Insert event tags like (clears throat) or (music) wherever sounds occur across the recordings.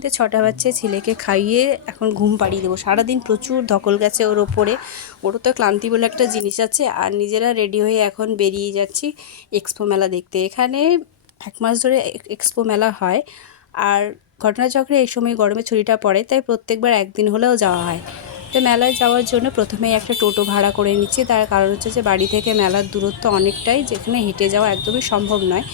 সন্ধ্যে ছটা বাচ্চা ছেলেকে খাইয়ে এখন ঘুম পাড়িয়ে দেবো। সারাদিন প্রচুর ধকল গেছে ওর ওপরে। ওরও তো ক্লান্তি বলে একটা জিনিস আছে। আর নিজেরা রেডি হয়ে এখন বেরিয়ে যাচ্ছি এক্সপো মেলা দেখতে। এখানে এক মাস ধরে এক্সপো মেলা হয়। আর ঘটনাচক্রে এই সময় গরমে ছুটিটা পড়ে, তাই প্রত্যেকবার একদিন হলেও যাওয়া হয়। তো মেলায় যাওয়ার জন্য প্রথমেই একটা টোটো ভাড়া করে নিচ্ছি। তার কারণ হচ্ছে যে বাড়ি থেকে মেলার দূরত্ব অনেকটাই, যেখানে হেঁটে যাওয়া একদমই সম্ভব নয়।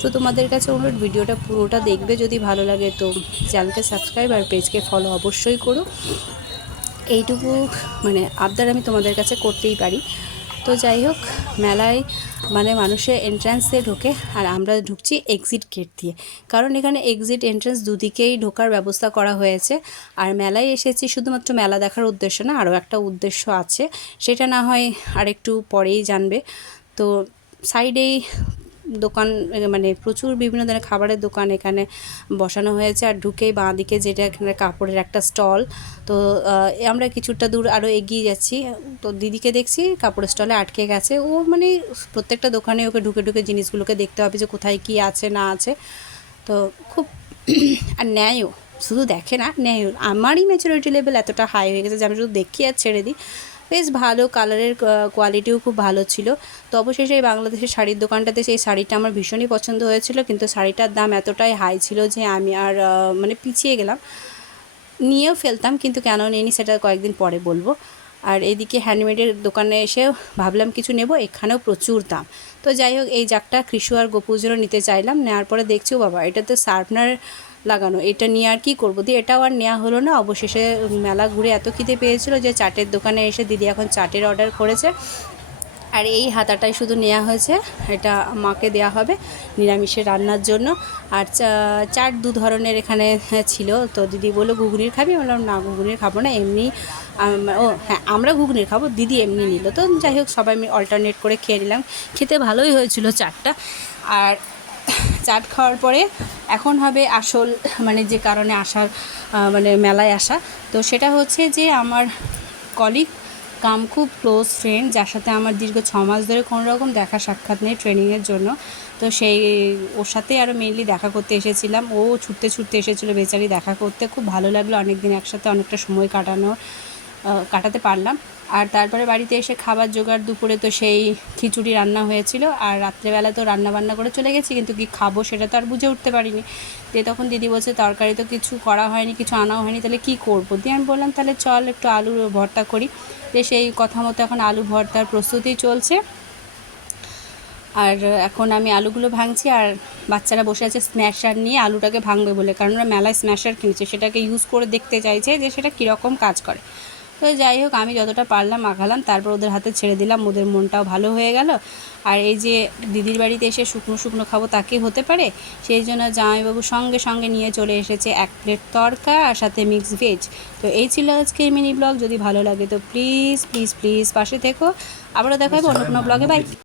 তো তোমাদের কাছে অনুরোধ, ভিডিওটা পুরোটা দেখবে যদি ভালো লাগে তো চ্যানেলকে সাবস্ক্রাইব আর পেজকে ফলো অবশ্যই করো। এইটুকু মানে আবদার আমি তোমাদের কাছে করতেই পারি। তো যাই হোক, মেলায় মানে মানুষের এন্ট্রান্স ঢোকে আর আমরা ঢুকছি এক্সিট গেট দিয়ে। কারণ এখানে এক্সিট এন্ট্রান্স দুদিকেই ঢোকার ব্যবস্থা করা হয়েছে। আর মেলায় এসেছি শুধুমাত্র মেলা দেখার উদ্দেশ্য না, আরও একটা উদ্দেশ্য আছে। সেটা না হয় আরেকটু পরেই জানবে। তো সাইডেই দোকান মানে প্রচুর বিভিন্ন ধরনের খাবারের দোকান এখানে বসানো হয়েছে। আর ঢুকেই বাঁ দিকে যেটা এখানে কাপড়ের একটা স্টল, তো আমরা কিছুটা দূর আরও এগিয়ে যাচ্ছি। তো দিদিকে দেখছি, কাপড়ের স্টলে আটকে গেছে। ও মানে প্রত্যেকটা দোকানে ওকে ঢুকে ঢুকে জিনিসগুলোকে দেখতে হবে যে কোথায় কী আছে, না আছে। তো খুব (clears throat) আর ন্যায়ও, শুধু দেখে না ন্যায় আমারই ম্যাচুরিটি লেভেল এতটা হাই হয়ে গেছে যে আমি শুধু দেখি আর ছেড়ে দিই। বেশ ভালো কালারের কোয়ালিটিও খুব ভালো ছিল। তো অবশেষে এই বাংলাদেশের শাড়ির দোকানটাতে সেই শাড়িটা আমার ভীষণই পছন্দ হয়েছিল, কিন্তু শাড়িটার দাম এতটাই হাই ছিল যে আমি আর মানে পিছিয়ে গেলাম। নিয়েও ফেলতাম, কিন্তু কেন নিইনি সেটা কয়েকদিন পরে বলব। আর এদিকে হ্যান্ডমেডের দোকানে এসে ভাবলাম কিছু নেব, এখানেও প্রচুর দাম। তো যাই হোক, এই জাগটা কৃষু আর গোপুর জন্য নিতে চাইলাম, নেওয়ার পরে দেখছি বাবা, এটা তো শার্পনার লাগানো। এটা নিয়ে আর কি করব? দিয়ে এটাও আর নেওয়া হলো না। অবশেষে মেলা ঘুরে এত খিদে পেয়েছিল যে চাটের দোকানে এসে দিদি এখন চাটের অর্ডার করেছে। আর এই হাতাটাই শুধু নেওয়া হয়েছে। এটা মাকে দেওয়া হবে নিরামিষের রান্নার জন্য। আর চাট দু ধরনের এখানে ছিল। তো দিদি বলল, ঘুগনির খাবি? বললাম, না, ঘুগনির খাব না, এমনি ও হ্যাঁ আমরা ঘুগনির খাব, দিদি এমনি নিল। তো যাই হোক, সবাই অল্টারনেট করে খেয়ে নিলাম। খেতে ভালোই হয়েছিল চাটটা। আর চাট খাওয়ার পরে এখন হবে আসল মানে যে কারণে আসার মানে মেলায় আসা। তো সেটা হচ্ছে যে আমার কলিগ কাম খুব ক্লোজ ফ্রেন্ড যার সাথে আমার দীর্ঘ ছ মাস ধরে কোনো রকম দেখা সাক্ষাৎ নেই ট্রেনিংয়ের জন্য। তো সেই ওর সাথে আরও মেনলি দেখা করতে এসেছিলাম। ও ছুটতে ছুটতে এসেছিল বেচারি দেখা করতে। খুব ভালো লাগল অনেক দিন একসাথে অনেকটা সময় কাটানো আহ, কাটাতে পারলাম। আর তারপরে বাড়িতে এসে খাবার জোগাড় দুপুরে তো সেই খিচুড়ি রান্না হয়েছিল। আর রাত্রেবেলা তো রান্না বান্না করে চলে গেছি, কিন্তু কি খাব সেটা তো আর বুঝে উঠতে পারিনি। দিয়ে তখন দিদি বলছে, তরকারি তো কিছু করা হয়নি, কিছু আনাও হয়নি, তাহলে কি করব? দিয়ে আমি বললাম, তাহলে চল একটু আলু ভর্তা করি। দিয়ে সেই কথা মতো এখন আলু ভর্তার প্রস্তুতি চলছে। আর এখন আমি আলুগুলো ভাঙছি, আর বাচ্চারা বসে আছে স্ম্যাশার নিয়ে আলুটাকে ভাঙবে বলে। কারণ ওরা মেলায় স্ম্যাশার কিনেছে, সেটাকে ইউজ করে দেখতে চাইছে যে সেটা কীরকম কাজ করে। তো যাই হোক, আমি যতটা পারলাম মাখালাম তারপর ওদের হাতে ছেড়ে দিলাম, ওদের মনটাও ভালো হয়ে গেল। আর এই যে দিদির বাড়িতে এসে শুকনো শুকনো খাব তাকে হতে পারে, সেই জন্য জামাইবাবু সঙ্গে সঙ্গে নিয়ে চলে এসেছে এক প্লেট তরকা আর সাথে মিক্স ভেজ তো এই ছিল আজকে মিনি ব্লগ যদি ভালো লাগে তো প্লিজ প্লিজ প্লিজ পাশে থেকো। আবারও দেখাবো অন্য কোনো ব্লগে বাই